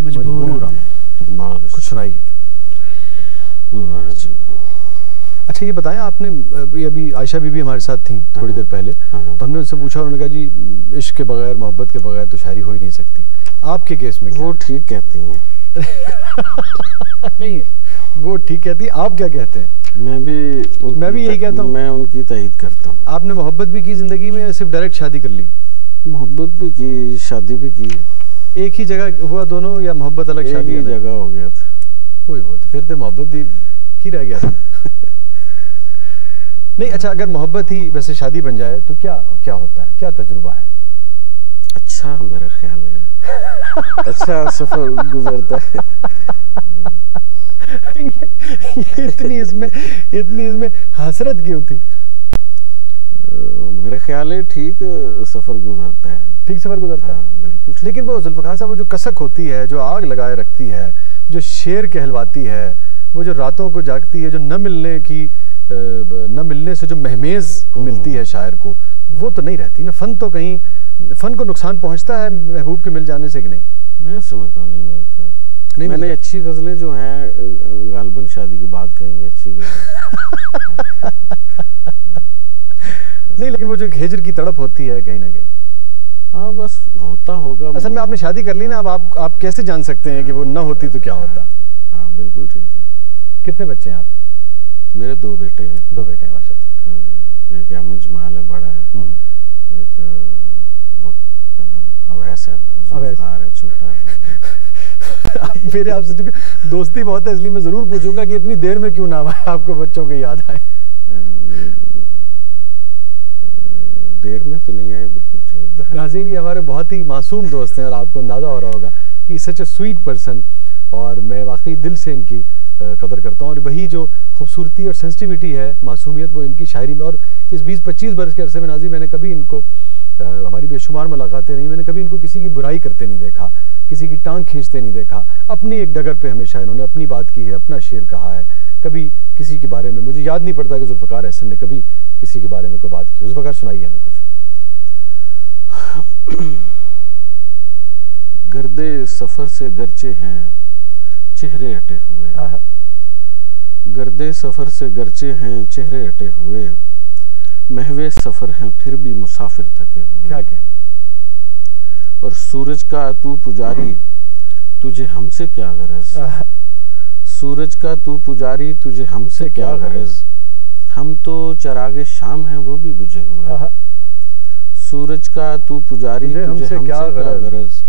मजबूर हम। बहुत कुछ सुनाइए। अच्छा ये बताएं, आपने अभी आयशा बीबी हमारे साथ थी थोड़ी देर पहले, तो हमने उनसे पूछा, उन्होंने कहा जी इश्क के बगैर, मोहब्बत के बगैर तो शायरी हो ही नहीं सकती। आपके केस में क्या? वो ठीक कहती हैं। नहीं, वो ठीक कहती है, आप क्या कहते हैं? मैं भी यही कहता हूँ। मैं उनकी तायीद करता हूँ। आपने मोहब्बत भी की जिंदगी में या सिर्फ डायरेक्ट शादी कर ली? मोहब्बत भी की, शादी भी की। एक ही जगह हुआ दोनों, या मोहब्बत अलग शादी अलग? एक ही जगह हो गया था। वही हो, तो फिर तो मोहब्बत भी की रह गया था। नहीं, अच्छा अगर मोहब्बत ही वैसे शादी बन जाए तो क्या क्या होता है, क्या तजुर्बा है? अच्छा मेरा ख्याल है अच्छा सफर गुजरता है। ये इतनी इसमें हसरत क्यों थी? मेरा ख्याल है ठीक सफर गुजरता है। ठीक सफर गुजरता है, बिल्कुल। लेकिन वो जुल्फ़िकार साहब, वो जो कसक होती है, जो आग लगाए रखती है, जो शेर कहलवाती है, वो जो रातों को जागती है, जो न मिलने से जो महमेज मिलती है शायर को, वो तो नहीं रहती ना। फन तो कहीं, फन को नुकसान पहुंचता है महबूब के मिल जाने से कि नहीं? मैं समझता हूँ नहीं मिलता। नहीं, मैंने अच्छी गजलें जो हैं गालिबन शादी के बाद कहेंगे अच्छी गजलें। नहीं, लेकिन वो जो हिजर की तड़प होती है कहीं ना कहीं। हाँ बस होता होगा। असल में आपने शादी कर ली ना, अब आप कैसे जान सकते हैं कि वो ना होती तो क्या होता? हाँ बिल्कुल ठीक है। कितने बच्चे हैं आप? मेरे 2 बेटे हैं। 2 बेटे हैं माशाल्लाह। हाँ जी, एक अहमद जमाल है बड़ा है, एक अवैस है, जुल्फ़िकार है छोटा है। मेरे आपसे चूंकि दोस्ती बहुत है, इसलिए मैं जरूर पूछूंगा कि इतनी देर में क्यों नाम आए आपको बच्चों के याद आए? देर में तो नहीं आए, बिल्कुल ठीक। नाज़रीन, ये हमारे बहुत ही मासूम दोस्त हैं और आपको अंदाज़ा हो रहा होगा कि सच ए स्वीट पर्सन, और मैं वाकई दिल से इनकी कदर करता हूँ। और वही जो खूबसूरती और सेंसिटिविटी है, मासूमियत, वो इनकी शायरी में। और इस 20-25 बरस के अरसे में नाज़रीन, मैंने कभी इनको, हमारी बेशुमार मुलाकातें रही, मैंने कभी इनको किसी की बुराई करते नहीं देखा, किसी की टांग खींचते नहीं देखा। अपनी एक डगर पे हमेशा इन्होंने अपनी बात की है, अपना शेर कहा है। कभी किसी के बारे में, मुझे याद नहीं पड़ता कि जुल्फ़िकार एहसन ने कभी किसी के बारे में कोई बात की। जुल्फ़िकार सुनाइए हमें कुछ। गर्दे सफर से गर्चे हैं चेहरे अटे हुए, गर्दे सफर से गर्चे हैं चेहरे अटे हुए, महवे सफर हैं फिर भी मुसाफिर थके हुए। क्या क्या? और सूरज का तू पुजारी तुझे हमसे क्या गरज, सूरज का तू पुजारी तुझे हमसे क्या गरज, हम तो चरागे शाम हैं वो भी बुझे हुए। सूरज का तू पुजारी तुझे हमसे क्या गरज,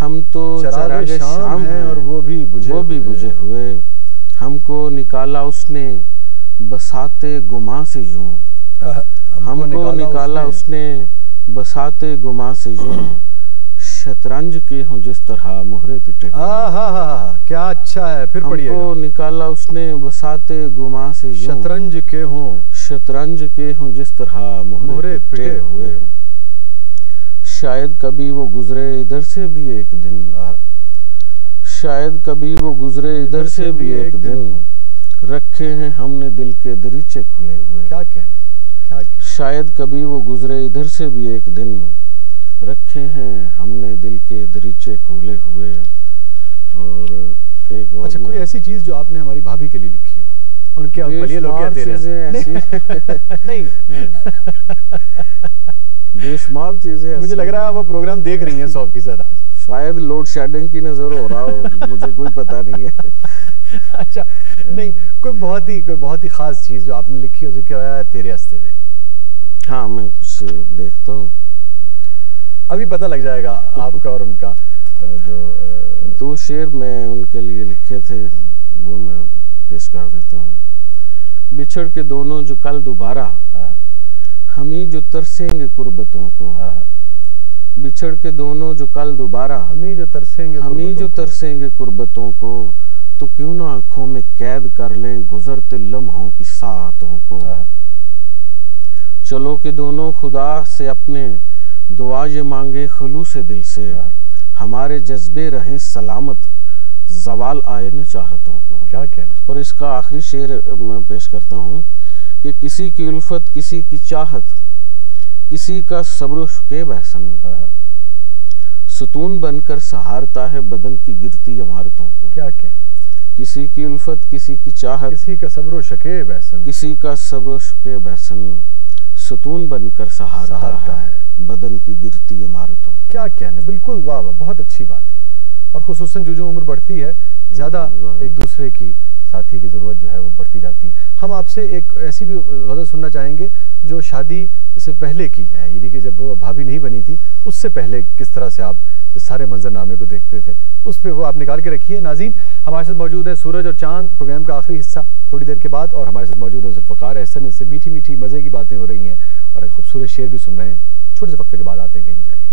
हम तो चरागे शाम हैं और वो भी बुझे हुए। हमको निकाला उसने बसाते गुमा से यूं, हमको निकाला उसने बसाते गुमा से यूं, शतरंज के हों जिस तरह मुहरे पिटे। क्या अच्छा है, फिर पढ़िएगा। हमको निकाला उसने बसाते गुमा से यूं, शतरंज के हों जिस तरह मुहरे पिटे हुए। शायद कभी वो गुजरे इधर से भी एक दिन, शायद कभी वो गुजरे इधर से भी एक दिन, रखे हैं हमने दिल के दरीचे खुले हुए। क्या कहने? शायद कभी वो गुजरे इधर से भी एक दिन, रखे हैं हमने दिल के दरीचे खुले हुए। और एक और, अच्छा, कोई ऐसी चीज जो आपने हमारी भाभी के लिए लिखी हो? उनके बलिए लोग क्या दे रहे हैं? नहीं बेशुमार चीजें। मुझे लग रहा है वो प्रोग्राम देख रही हैं 100% आज। शायद लोड शेडिंग की नजर हो रहा हो, मुझे कोई पता नहीं है। अच्छा, नहीं, कोई बहुत ही खास चीज जो आपने लिखी हो, जो क्या है तेरे हस्ते में? हाँ, मैं कुछ देखता हूँ, अभी पता लग जाएगा आपका और उनका। जो 2 शेर मैं उनके लिए लिखे थे, वो मैं पेश कर देता हूँ। बिछड़ के दोनों जो कल दोबारा, हम ही जो तरसेंगे कुर्बतों को, बिछड़ के दोनों जो कल दोबारा, हम ही जो तरसेंगे कुर्बतों को, तो क्यों ना आंखों में कैद कर लें गुजरते लम्हों की साहतों को। चलो कि दोनों खुदा से अपने दुआ ये मांगे खुलूस दिल से, हमारे जज्बे रहें सलामत जवाल आए न चाहतों को। क्या कहना? और इसका आखिरी शेर मैं पेश करता हूँ कि किसी की उल्फत, किसी की चाहत, किसी का सब्र शुकेब एहसन, सुतून बनकर सहारता है बदन की गिरती इमारतों को। क्या कहने, किसी की उल्फत, किसी की चाहत, किसी का सब्र शकेब एहसन, किसी का सब्र शकेब एहसन, सुतून बनकर सहारता है बदन की गिरती इमारतों। क्या कहने, बिल्कुल, वाह वाह, बहुत अच्छी बात की। और खुसूसन जो उम्र बढ़ती है ज़्यादा एक दूसरे की साथी की ज़रूरत जो है वो बढ़ती जाती है। हम आपसे एक ऐसी भी गज़ल सुनना चाहेंगे जो शादी से पहले की है, यानी कि जब वो भाभी नहीं बनी थी उससे पहले किस तरह से आप सारे मंजरनामे को देखते थे, उस पर वो आप निकाल के रखिए। नाज़रीन, हमारे साथ मौजूद है सूरज और चांद, प्रोग्राम का आखिरी हिस्सा थोड़ी देर के बाद, और हमारे साथ मौजूद है जुल्फ़कार अहसन। इससे मीठी मीठी मज़े की बातें हो रही हैं और एक खूबसूरत शेर भी सुन रहे हैं। छोटे से वक्फे के बाद आते हैं, कहीं नहीं जाइएगा।